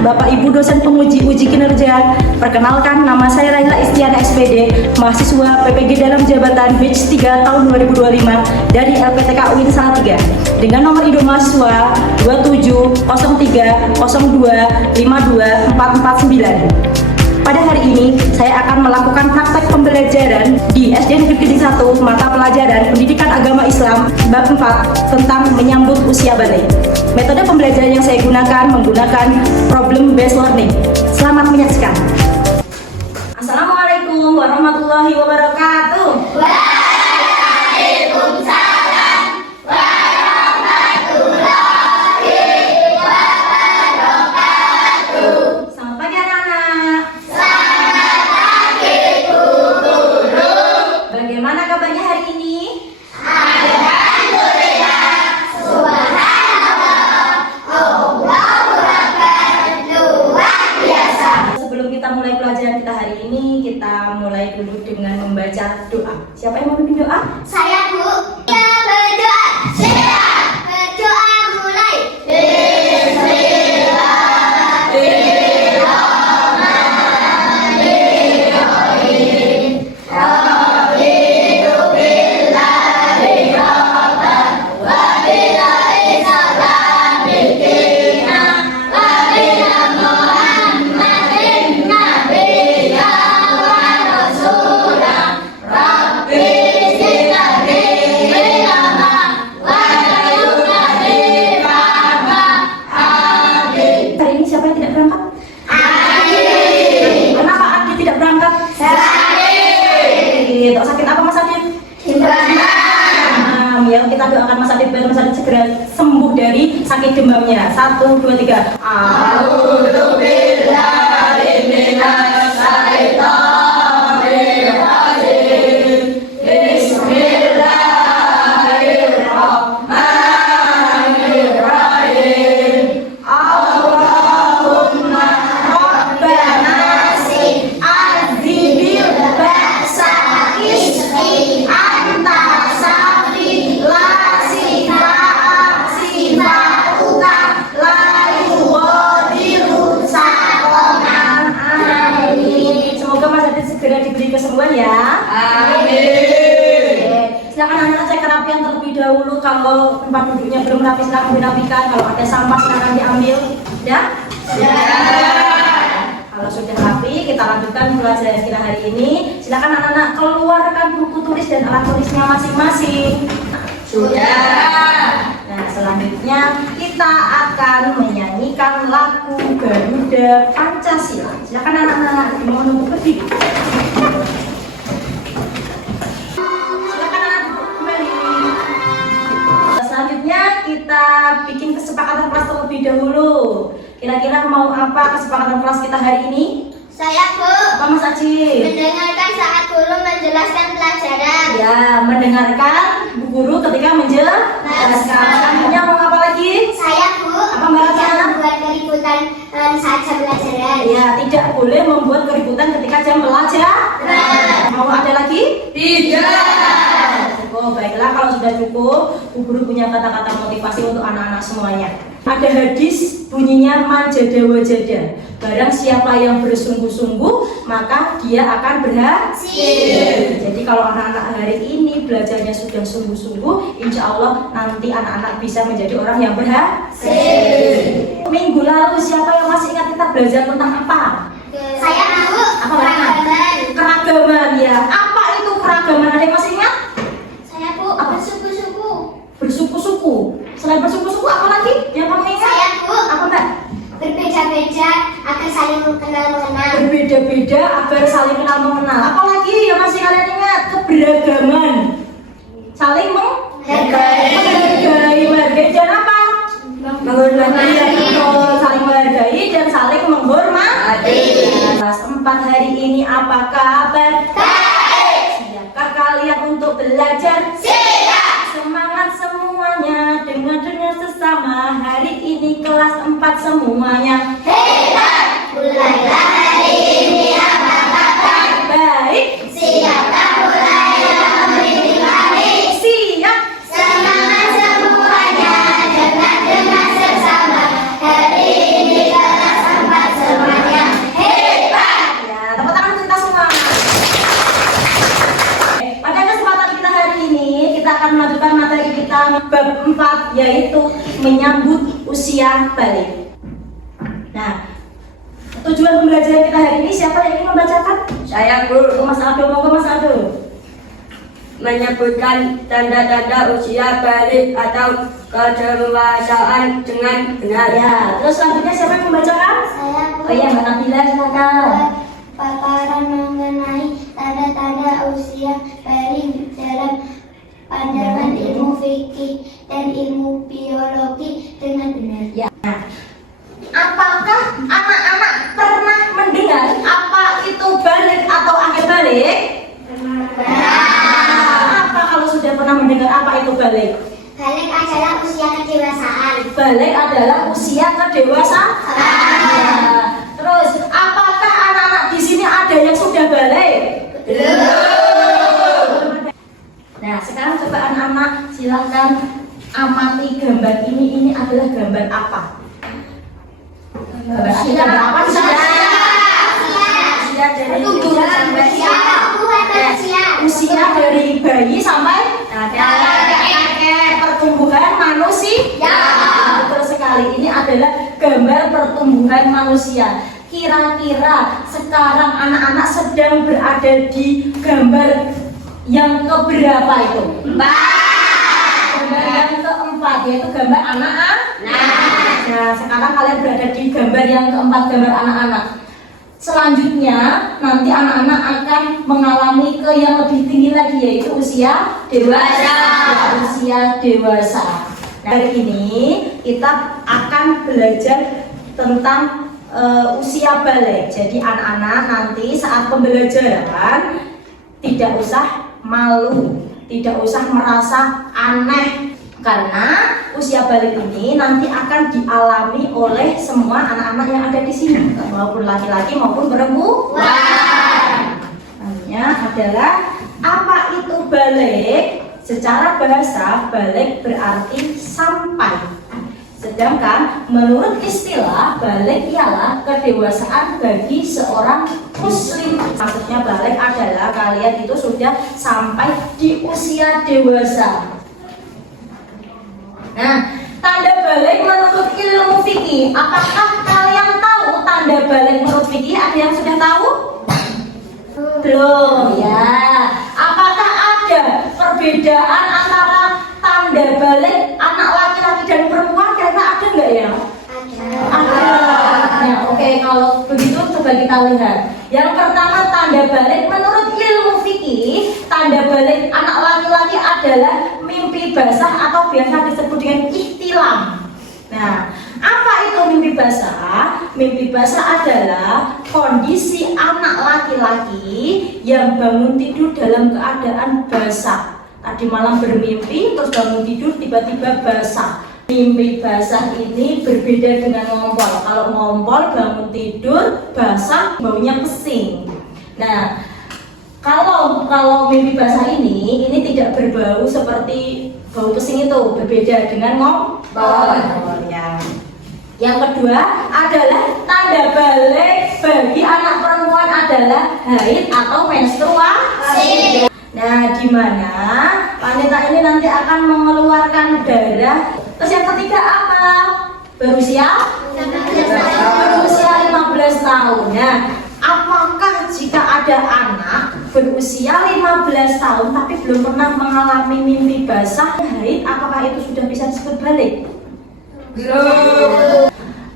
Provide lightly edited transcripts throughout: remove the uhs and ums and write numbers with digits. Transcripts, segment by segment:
Bapak Ibu dosen penguji uji kinerja. Perkenalkan, nama saya Raila Istiana SPD, mahasiswa PPG dalam jabatan batch 3 tahun 2025 dari LPTK UIN Salatiga. Dengan nomor induk mahasiswa 2702025249. Pada hari ini, saya akan melakukan praktek pembelajaran di SD Negeri 1 mata pelajaran Pendidikan Agama Islam bab 4 tentang menyambut usia balik. Metode pembelajaran yang saya gunakan menggunakan problem based learning. Selamat menyaksikan. Assalamualaikum warahmatullahi wabarakatuh. Waalaikumsalam warahmatullahi wabarakatuh. Selamat pagi anak-anak. Selamat pagi Bu Guru. Bagaimana kabarnya hari ini? Alhamdulillah. Subhanallah. Allahu Akbar. Luar biasa. Sebelum kita mulai pelajaran kita hari ini, kita mulai dulu dengan membaca doa. Siapa yang mau memimpin doa? Saya Bu. Kita berdoa. Siap. Berdoa mulai. Hari ini siapa yang tidak berangkat? Kenapa Adi tidak berangkat? Sakit. Sakit apa Mas Adit? Demam. Ya, kita doakan Mas Adit biar Mas Adit segera sembuh dari sakit demamnya. 1, 2, 3. Semoga Mas Adit segera diberi kesembuhan ya. Silakan anak-anak cek kerapian terlebih dahulu. Kalau tempat duduknya belum rapi, silakan dirapikan. Kalau ada sampah silakan diambil. Ya? Kalau sudah rapi, kita lanjutkan pelajaran kita hari ini. Silakan anak-anak keluarkan buku tulis dan alat tulisnya masing-masing. Nah, selanjutnya kita akan menyanyikan lagu Garuda Pancasila. Silakan anak-anak dimohon untuk berdiri. Silakan anak duduk kembali. Selanjutnya kita bikin kesepakatan kelas terlebih dahulu. Kira-kira mau apa kesepakatan kelas kita hari ini? Saya Bu. Apa Mas Aji? Mendengarkan saat guru menjelaskan pelajaran. Ya, mendengarkan Bu Guru ketika menjelaskan. Selanjutnya mau apa lagi? Saya Bu. Apa Mbak Raja? Tidak membuat keributan saat jam pelajaran. Ya, tidak boleh membuat keributan ketika jam belajar. Mau ada lagi? Oh, baiklah, kalau sudah cukup, Bu Guru punya kata-kata motivasi untuk anak-anak semuanya. Ada hadis bunyinya manjada wajada. Barang siapa yang bersungguh-sungguh, maka dia akan berhasil. Jadi kalau anak-anak hari ini belajarnya sudah sungguh-sungguh, insya Allah nanti anak-anak bisa menjadi orang yang berhasil. Minggu lalu siapa yang masih ingat kita belajar tentang apa? Saya Bu. Apa namanya? Keragaman ya. Apa itu keragaman? Ada yang masih ingat? Saya Bu. Bersuku-suku. Bersuku-suku. Selain bersuku-suku apa lagi yang kamu ingat? Saya Bu. Apa Mbak? Berbeda-beda agar saling mengenal. Berbeda-beda agar saling kenal mengenal. Apa lagi yang masih kalian ingat? Keberagaman. Saling menghargai. Menghargai dan apa? Menghargai dan saling menghargai dan saling menghormati. Kelas 4 hari ini apa kabar? Baik. Siapkah kalian untuk belajar? Siap. Semangat semuanya, dengar-dengar sesama. Hari ini kelas 4 semuanya Hebat. Mulailah hari ini apa kabar? baik. Siapkah mulai membimbing kami? Siap. Semangat semuanya, dengar-dengar sesama. Hari ini kelas 4 ini kita akan melanjutkan materi kita bab 4, yaitu menyambut usia balik. Nah, tujuan pembelajaran kita hari ini, siapa yang ingin membacakan? Saya, Bu. Mas Aldo, monggo Mas Aldo. Menyebutkan tanda-tanda usia balik atau kedewasaan dengan benar. Ya, terus selanjutnya siapa yang membacakan? Saya Oh iya, Mbak Nabila, silakan. paparan mengenai tanda-tanda usia balik dalam pandangan ilmu fikih dan ilmu biologi dengan benar. Ya. Apakah anak-anak pernah mendengar apa itu balik atau akhir balik? Apa kalau sudah pernah mendengar apa itu balik? Balik adalah usia kedewasaan. Balik adalah usia kedewasaan. Nah, terus, apakah anak-anak di sini ada yang sudah balik? Belum. Nah, sekarang coba anak-anak silahkan amati gambar ini. Ini adalah gambar apa? Gambar apa? Usia dari Pertumbuhan sampai manusia. Usia dari bayi sampai pertumbuhan manusia. Betul sekali. Ini adalah gambar pertumbuhan manusia. Kira-kira sekarang anak-anak sedang berada di gambar yang keberapa itu? Gambar yang keempat, yaitu gambar anak-anak. Nah, sekarang kalian berada di gambar yang keempat, gambar anak-anak. Selanjutnya, nanti anak-anak akan mengalami ke yang lebih tinggi lagi, yaitu usia dewasa. Usia dewasa. Nah, hari ini kita akan belajar tentang usia balik. Jadi anak-anak nanti saat pembelajaran tidak usah malu, tidak usah merasa aneh, karena usia balik ini nanti akan dialami oleh semua anak-anak yang ada di sini, maupun laki-laki maupun perempuan. Namanya adalah apa itu balik? Secara bahasa balik berarti sampai. Sedangkan menurut istilah balik ialah kedewasaan bagi seorang muslim. Maksudnya balik adalah kalian itu sudah sampai di usia dewasa. Nah, tanda balik menurut ilmu fikih, apakah kalian tahu tanda balik menurut fikih? Ada yang sudah tahu? Belum ya. Apakah ada perbedaan antara tanda balik anak laki-laki dan perempuan? Kira-kira ada nggak ya? Ada. Nah, oke, kalau begitu coba kita lihat. Yang pertama, tanda balik menurut ilmu fikih, tanda balik anak laki-laki adalah mimpi basah atau biasa disebut dengan ihtilam. Nah, apa itu mimpi basah? Mimpi basah adalah kondisi anak laki-laki yang bangun tidur dalam keadaan basah. Tadi malam bermimpi, terus bangun tidur tiba-tiba basah. Mimpi basah ini berbeda dengan ngompol. Kalau ngompol bangun tidur basah, baunya pesing. Nah, kalau mimpi basah ini tidak berbau seperti bau pesing itu, berbeda dengan ngompol. Yang kedua adalah tanda balik bagi anak perempuan adalah haid atau menstruasi. Nah, di mana wanita ini nanti akan mengeluarkan darah. Terus yang ketiga apa? Berusia 15 tahun. Nah, apakah jika ada anak berusia 15 tahun tapi belum pernah mengalami mimpi basah, haid, apakah itu sudah bisa disebut balik? Belum.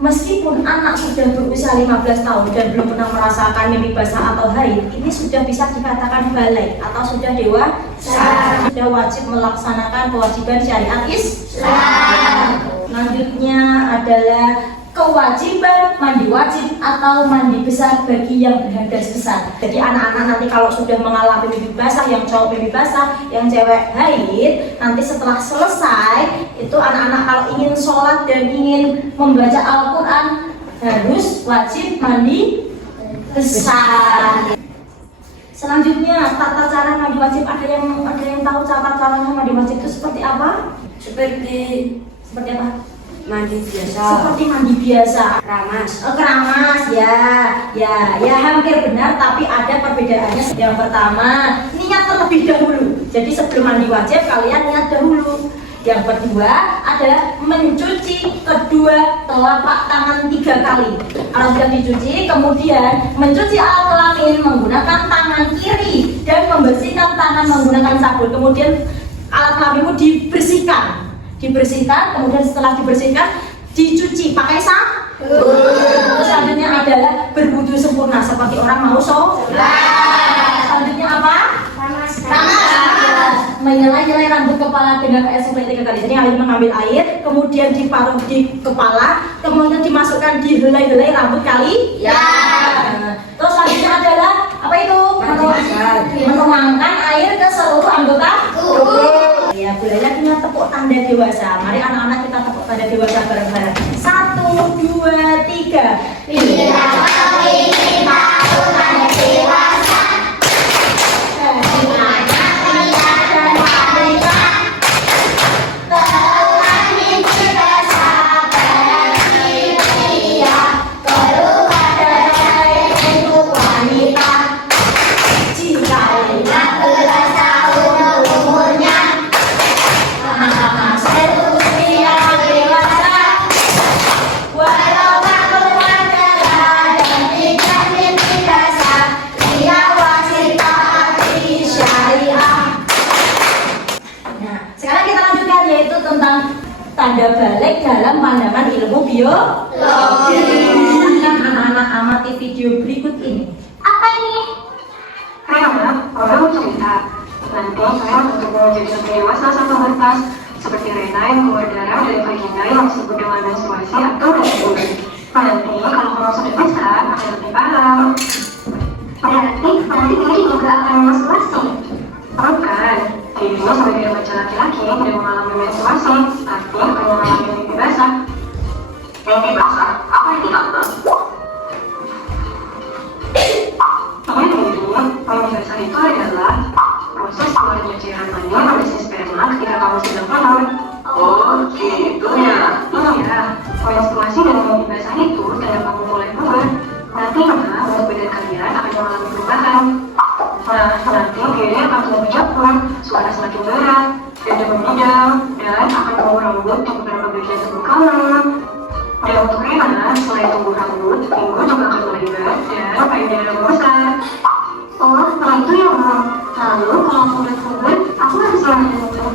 Meskipun anak sudah berusia 15 tahun dan belum pernah merasakan mimpi basah atau haid, ini sudah bisa dikatakan balik atau sudah dewasa. Sudah wajib melaksanakan kewajiban syariat Islam. Selanjutnya adalah kewajiban mandi wajib atau mandi besar bagi yang berhadas besar. Jadi anak-anak nanti kalau sudah mengalami mimpi basah, yang cowok mimpi basah, yang cewek haid, nanti setelah selesai itu anak-anak kalau ingin sholat dan ingin membaca Al-Quran harus wajib mandi besar. Selanjutnya tata cara mandi wajib, ada yang tahu tata caranya mandi wajib itu seperti apa? Seperti apa? Mandi biasa. Seperti mandi biasa. Keramas. Keramas ya hampir benar, tapi ada perbedaannya. Yang pertama, niat terlebih dahulu. Jadi sebelum mandi wajib kalian niat dahulu. Yang kedua adalah mencuci kedua telapak tangan 3 kali. Kalau sudah dicuci, kemudian mencuci alat kelamin menggunakan tangan kiri dan membersihkan tangan menggunakan sabun. Kemudian alat kelaminmu dibersihkan, kemudian setelah dibersihkan dicuci pakai sabun. Terus selanjutnya adalah berwudu sempurna seperti orang mau sholat. Selanjutnya apa? Menyela-nyela rambut kepala dengan air sampai 3 kali. Jadi kalian mengambil air, kemudian diparut di kepala, kemudian dimasukkan di helai-helai rambut kali. Ya. Terus selanjutnya adalah apa itu? Menuangkan air ke seluruh anggota tubuh. Ya, bolehlah kita tepuk tanda dewasa. Mari anak-anak kita tepuk tanda dewasa bareng-bareng. 1, 2, 3. Bila kami tahu tanda dewasa. Tanda balik dalam pandangan ilmu biologi. Silakan anak-anak amati video berikut ini. Apa ini? Hai anak, orang mau cerita. Nanti saya mencoba menjadi sampai dewasa sama batas seperti Rena yang keluar darah dari vagina yang disebut dengan menstruasi atau menstruasi. Nanti kalau kamu sudah besar akan lebih paham. Berarti nanti ini juga akan menstruasi. Bukan, jadi sebagai remaja laki-laki yang mengalami menstruasi, nanti akan mengalami mimpi basah. Mimpi basah? Apa itu tante? Mimpi basah itu adalah proses keluarnya cairan mani pada si sperma ketika kamu sedang hamil. Oh, gitu ya. Iya, menstruasi dan mimpi basah itu tanda kamu mulai keluar. Nantinya untuk badan kalian akan mengalami perubahan. Nah, nanti biayanya akan semakin jatuh, suara semakin berat, dada membidang, dan akan tumbuh rambut di beberapa bagian tubuh kamu. Dan untuk Rena, selain tumbuh rambut, pinggul juga akan melebar dan payudara membesar. Oh, itu ya, Mama. Lalu kalau aku udah puber, aku harus gimana itu?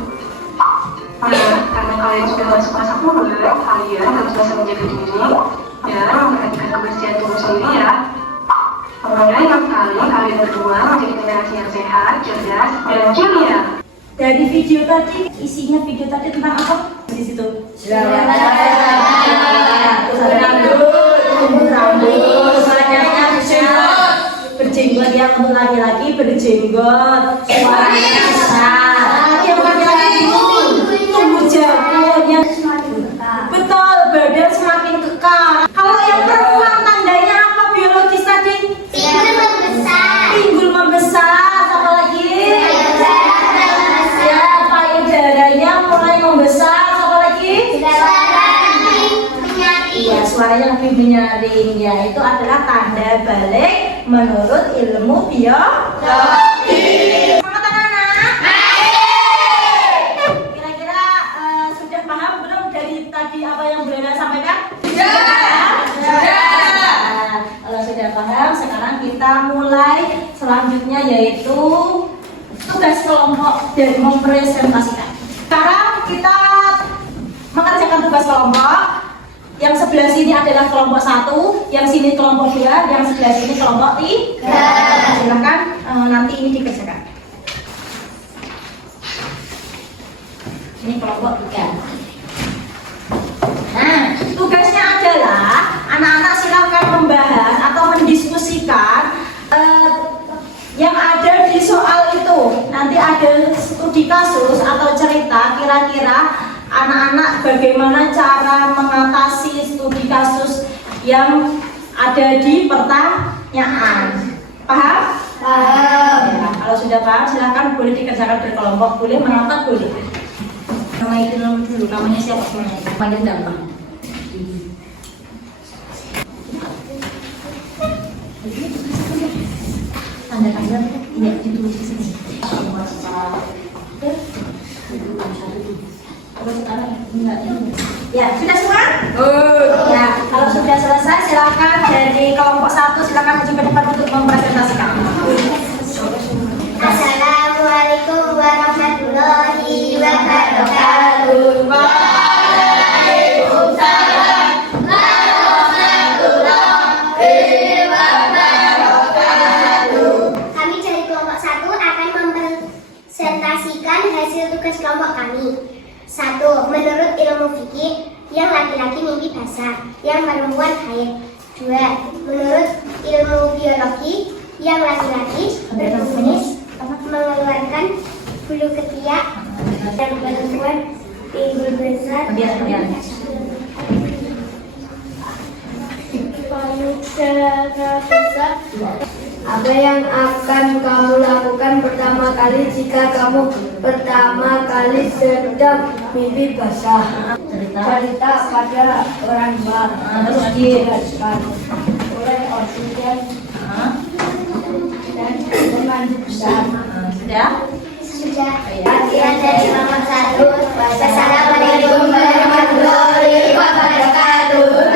Nah, karena kalian sudah masuk masa puber, kalian harus bisa menjaga diri dan memperhatikan kebersihan tubuh sendiri ya. Semoga yang kali kalian berdua menjadi generasi yang sehat, cerdas, dan ceria. Dari video tadi, isinya video tadi tentang apa? Di situ. Rambut, berjenggot yang untuk laki-laki berjenggot, suaranya besar. Yang laki-laki tumbuh jangkutnya betul, badan semakin kekar. Kalau yang perempuan tandanya apa biologis tadi? Pinggul membesar, apa lagi? Ya, payudaranya mulai membesar, apa lagi? Iya, suaranya lebih menyaring. Ya, itu adalah tanda balik menurut ilmu biologi. Semangat anak-anak. Kira-kira sudah paham belum dari tadi apa yang Brenda sampaikan? Kalau sudah paham, sekarang kita mulai selanjutnya yaitu tugas kelompok dan mempresentasikan. Sekarang kita mengerjakan tugas kelompok. Yang sebelah sini adalah kelompok 1, yang sini kelompok 2, yang sebelah sini kelompok 3. Silakan nanti ini dikerjakan. Ini kelompok 3. Nah, tugasnya adalah anak-anak silakan membahas atau mendiskusikan yang ada di soal itu. Nanti ada studi kasus atau cerita kira-kira anak-anak bagaimana cara mengatasi studi kasus yang ada di pertanyaan. Paham? Paham. Ya, kalau sudah paham silakan boleh dikerjakan berkelompok, boleh menonton boleh. Nama itu dulu, namanya siapa? Panggil nama. Tanda-tanda tidak ditulis di sini. Ya, sudah semua? Oh. Ya, kalau sudah selesai silakan dari kelompok 1 silakan maju ke depan untuk mempresentasikan. Assalamualaikum warahmatullahi wabarakatuh. Kami dari kelompok 1 akan mempresentasikan hasil tugas kelompok kami. 1. Menurut ilmu fikih, yang laki-laki mimpi basah, yang perempuan haid. 2. Menurut ilmu biologi, yang laki-laki berpenis mengeluarkan bulu ketiak, yang perempuan timbul besar. Apa yang akan kamu lakukan pertama kali jika kamu pertama kali sedang mimpi basah? Cerita pada orang tua. Terus Dijelaskan oleh oksigen dan mandi besar. sudah? Sudah. Latihan dari kelompok 1. Wassalamualaikum warahmatullahi wabarakatuh.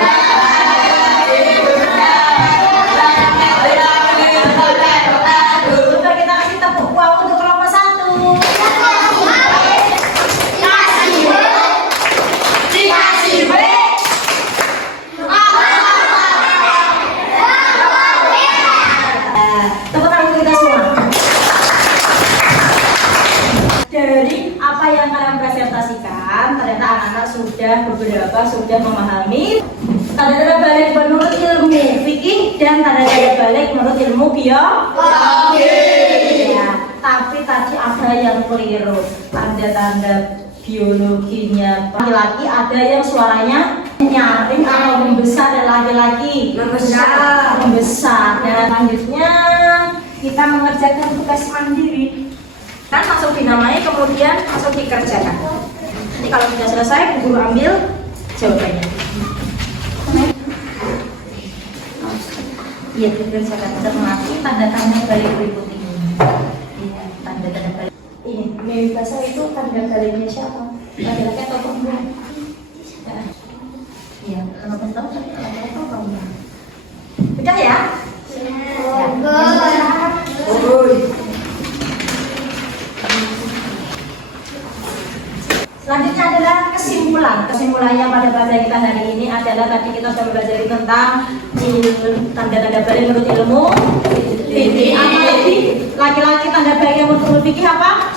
Coba kita kasih tepuk tangan untuk kelompok 1. Tepuk tangan untuk kita semua. Dari apa yang kalian presentasikan, ternyata anak-anak beberapa sudah memahami tanda-tanda balik menurut ilmu fikih dan tanda-tanda balik menurut ilmu biologi. Ya, tapi tadi ada yang keliru. Tanda-tanda biologinya laki-laki ada yang suaranya nyaring atau membesar dan laki-laki membesar. Dan selanjutnya kita mengerjakan tugas mandiri. Kan langsung dinamai kemudian langsung dikerjakan. Nanti kalau sudah selesai guru ambil jawabannya. Iya, dikerjakan. Kita mengerti tanda-tanda balik berikut ini. Iya, tanda-tanda balik. Ini mimpi basah itu tanda baliknya siapa? Laki-laki atau perempuan? Iya, 18 tahun tapi laki-laki atau perempuan? Udah ya? Selanjutnya adalah kesimpulan. Kesimpulannya pada pelajaran kita hari ini adalah tadi kita sudah belajar tentang tanda-tanda balik menurut ilmu fikih. Apalagi laki-laki tanda balik yang menurut ilmu fikih apa?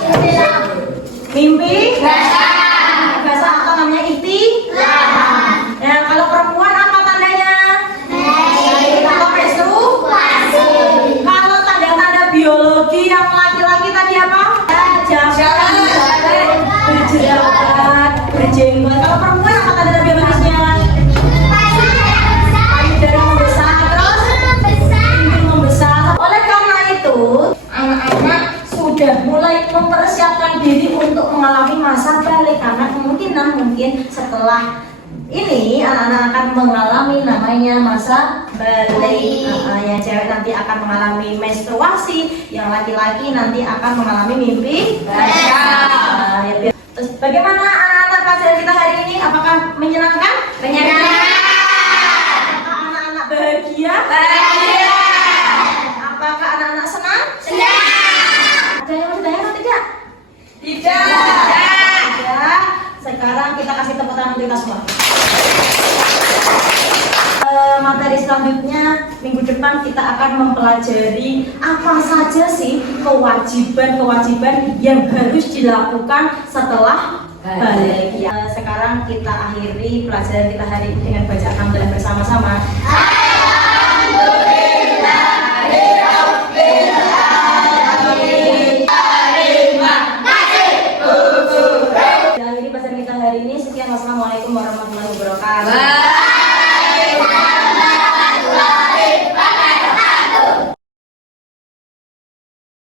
Mimpi basah atau namanya ikhtilam. Nah, kalau perempuan apa tandanya? Kalau menstruasi. Kalau tanda-tanda biologi yang laki-laki tadi apa? Berjerawat, berjenggot. Kalau perempuan apa tanda biologisnya? Payudara membesar, terus pinggul membesar. Oleh karena itu, anak-anak sudah mulai mempersiapkan diri untuk mengalami masa balik karena kemungkinan mungkin setelah ini anak-anak akan mengalami namanya masa balik. Yang cewek nanti akan mengalami menstruasi, yang laki-laki nanti akan mengalami mimpi basah. Terus bagaimana anak-anak pelajaran kita hari ini? Apakah menyenangkan? Menyenangkan. Apakah anak-anak bahagia? Bahagia. Apakah anak-anak senang? Senang. Ada yang sudah atau tidak? Tidak. Sekarang kita kasih tepuk tangan untuk kita semua. Materi selanjutnya minggu depan kita akan mempelajari apa saja sih kewajiban-kewajiban yang harus dilakukan setelah balik. Ya, sekarang kita akhiri pelajaran kita hari ini dengan bacaan alhamdulillah bersama-sama.